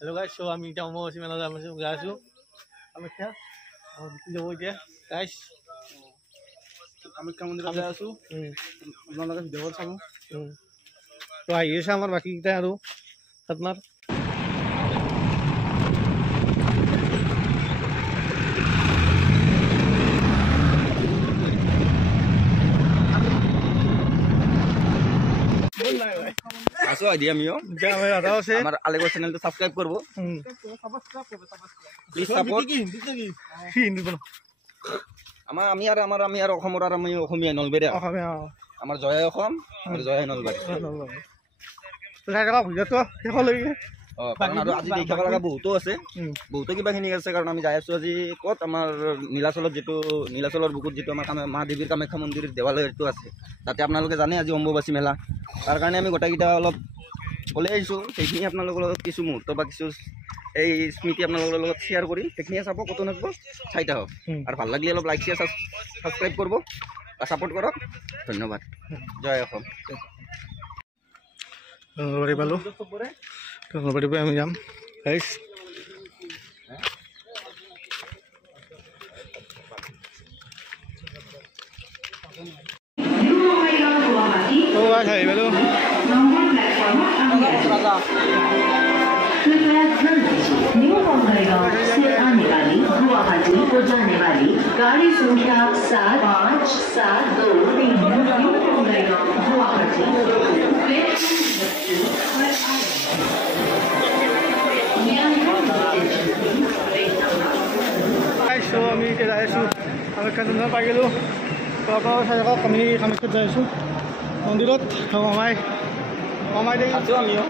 Hello guys so আমি এটা অম্বুবাচী মেলা গৈ আছো কামাখ্যা যাব এতিয়া গাইস কামাখ্যা মন্দিৰত গৈ আছো আপোনালোকে ভিডিঅ' চাব তো আহি আছে আমাৰ বাকী কিটা আৰু আপোনাৰ আসো আইডিয়া মিও আমাৰ আলেগো চ্যানেলটা সাবস্ক্ৰাইব কৰব প্লিজ সাপোৰ্ট কি হিন্দি বলো আমি আৰ অসমৰ আৰ আমি অসমীয়া নলবেৰিয়া আমাৰ জয় অসম আৰু জয় নলবাৰী লাগা ভিডিঅ'টো শেষলৈকে কাৰণ আৰু আজি দেখাব লগা বহুতো আছে বহুতো কিবাখিনি আছে কাৰণ আমি যাই আছো আজি ক'ত আমাৰ নীলাচলত যেটো নীলাচলৰ বুকুত যেটো আমাৰ মা দেৱীৰ কামাখ্যা মন্দিৰৰ দেৱালয়টো আছে তাতে আপোনালোকে জানে আজি অম্বুবাচী মেলা তাৰ কাৰণে আমি গোটেইকেইটা অলপ ওলাই আহিছোঁ সেইখিনি আপোনালোকৰ লগত কিছু মুহূৰ্ত বা কিছু এই স্মৃতি আপোনালোকৰ লগত শ্বেয়াৰ কৰি সেইখিনি চাব কত নাকব চাই থাকক আৰু ভাল লাগিলে অলপ লাইক শ্বেয়াৰ সাবস্ক্ৰাইব কৰিব বা সাপোৰ্ট কৰক ধন্যবাদ জয় অসম নলবাৰী পালো নলবাৰীৰ পৰা আমি যাম গাইছ न्यू बंगाईगांव से आने वाली गुवाहाटी को जाने वाली गाड़ी संख्या 75723 न्यू बंगाईगांव गुवाहाटी सो আমি এতিয়া যাই আছোঁ কামাখ্যা মন্দিৰত পাই গ'লোঁ তো আপোনালোকে চাই থাকক আমি কামাখ্যাত যাই আছোঁ মন্দিৰত মামাই দেখি আছোঁ আমিও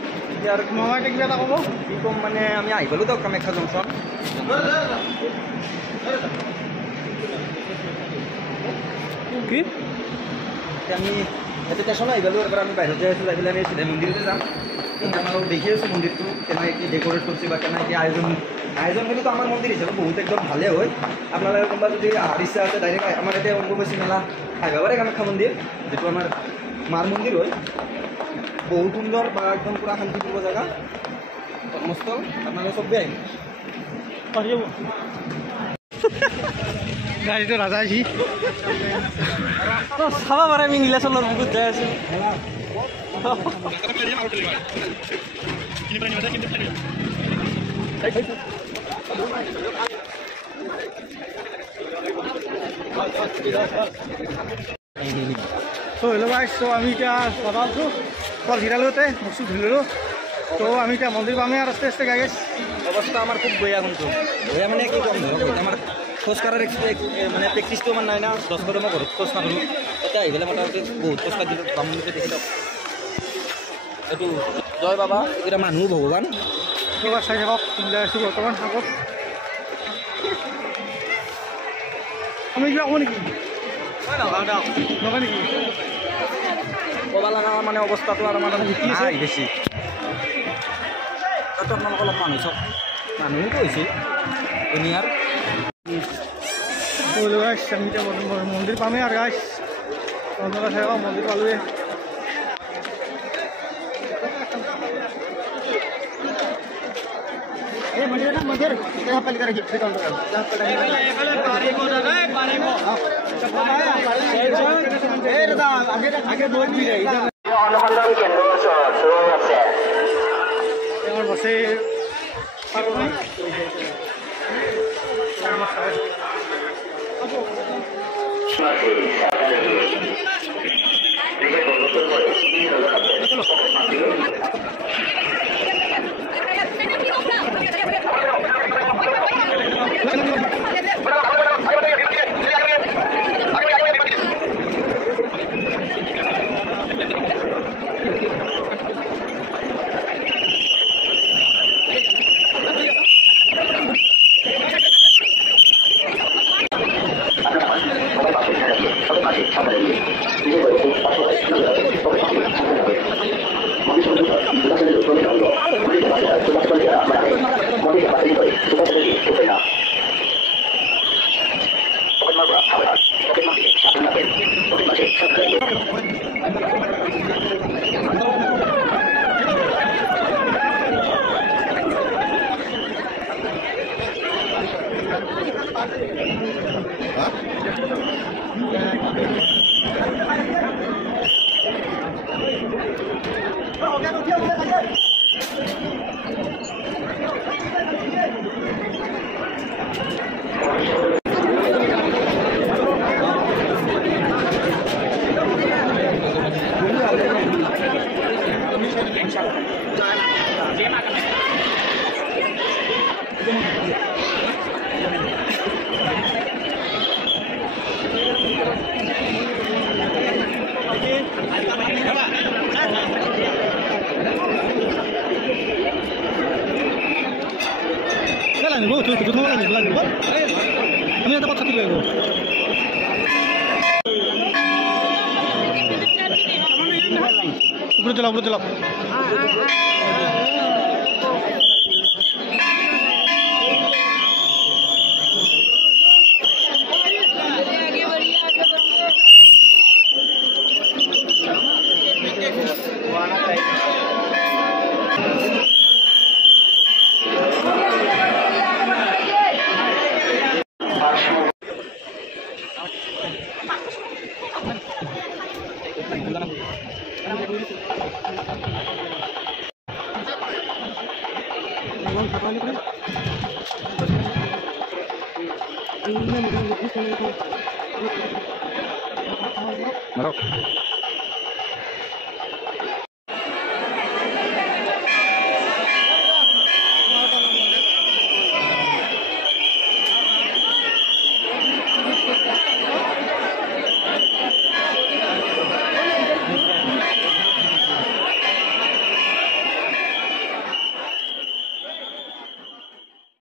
মামাই কিবা এটা ক'ব কি ক'ম মানে আমি আহি গ'লোঁ দিয়ক কামাখ্যা জংচন কি আমি এটা ষ্টেচন আহি গ'লোঁ এবাৰ আমি বাহিৰত যাই আছোঁ যাই পেলাই আমি চিধা মন্দিৰতে যাম আপোনালোক দেখি আছোঁ মন্দিৰটো কেনেকৈ কি ডেক'ৰেট কৰিছে বা কেনেকৈ আয়োজনখিনিতো আমাৰ মন্দিৰ হিচাপে বহুত একদম ভালেই হয় আপোনালোকে কোনোবা যদি অহাৰ ইচ্ছা আছে ডাইৰেক্ট আমাৰ ইয়াতে অম্বুবাচী মেলা আহিব পাৰে কামাখ্যা মন্দিৰ যিটো আমাৰ মাৰ মন্দিৰ হয় বহুত সুন্দৰ বা একদম পুৰা শান্তিপূৰ্ণ জেগা ধৰ্মস্থল আপোনালোকে চবেই আহিব গাড়ীটো ৰাজা আহি চাব পাৰে আমি নীলাচলৰ বুকুত যাই আছোঁ তো হেল্ল' গাইছ তো আমি এতিয়া যাবা আছোঁ কল হিৰালোতে বস্তু ধুলোঁ তো আমি এতিয়া মন্দিৰ পামেই আৰু আস্তে আস্তে গাইছ অৱস্থা আমাৰ খুব বেয়া কিন্তু বেয়া মানে কি ক'ম ধৰক আমাৰ খোজ কঢ়াৰ মানে প্ৰেক্টিছটো ইমান নাই না 10 কদম মই ঘৰত খোজ নাকাঢ়োঁ তাতে আহি পেলাই মোটামুটি বহুত খোজ কাঢ়িলোঁ বামুণতে দেখি দিয়ক এইটো জয় বাবা এইকেইটা মানুহ ভগৱান চাই থাকক যাই আছোঁ বৰ্তমান আগত আমি কিবা ক'ব নেকি নকয় নেকি ক'ব লগা মানে অৱস্থাটো আৰু আমাৰ নাই বেছি তাতো আপোনালোকৰ অলপ মানুহ চাওক মানুহো হৈছে দুনিয়াৰ গাইছ আমি এতিয়া মন্দিৰ পামেই আৰু গাইছ আপোনালোকে চাই থাকক মন্দিৰ পালোৱে मंदिर अनुसंधान केंद्र सुरू আছে बसे আমি এটা কথা দিলে উপরে চলাও উপরে চলাও Marok.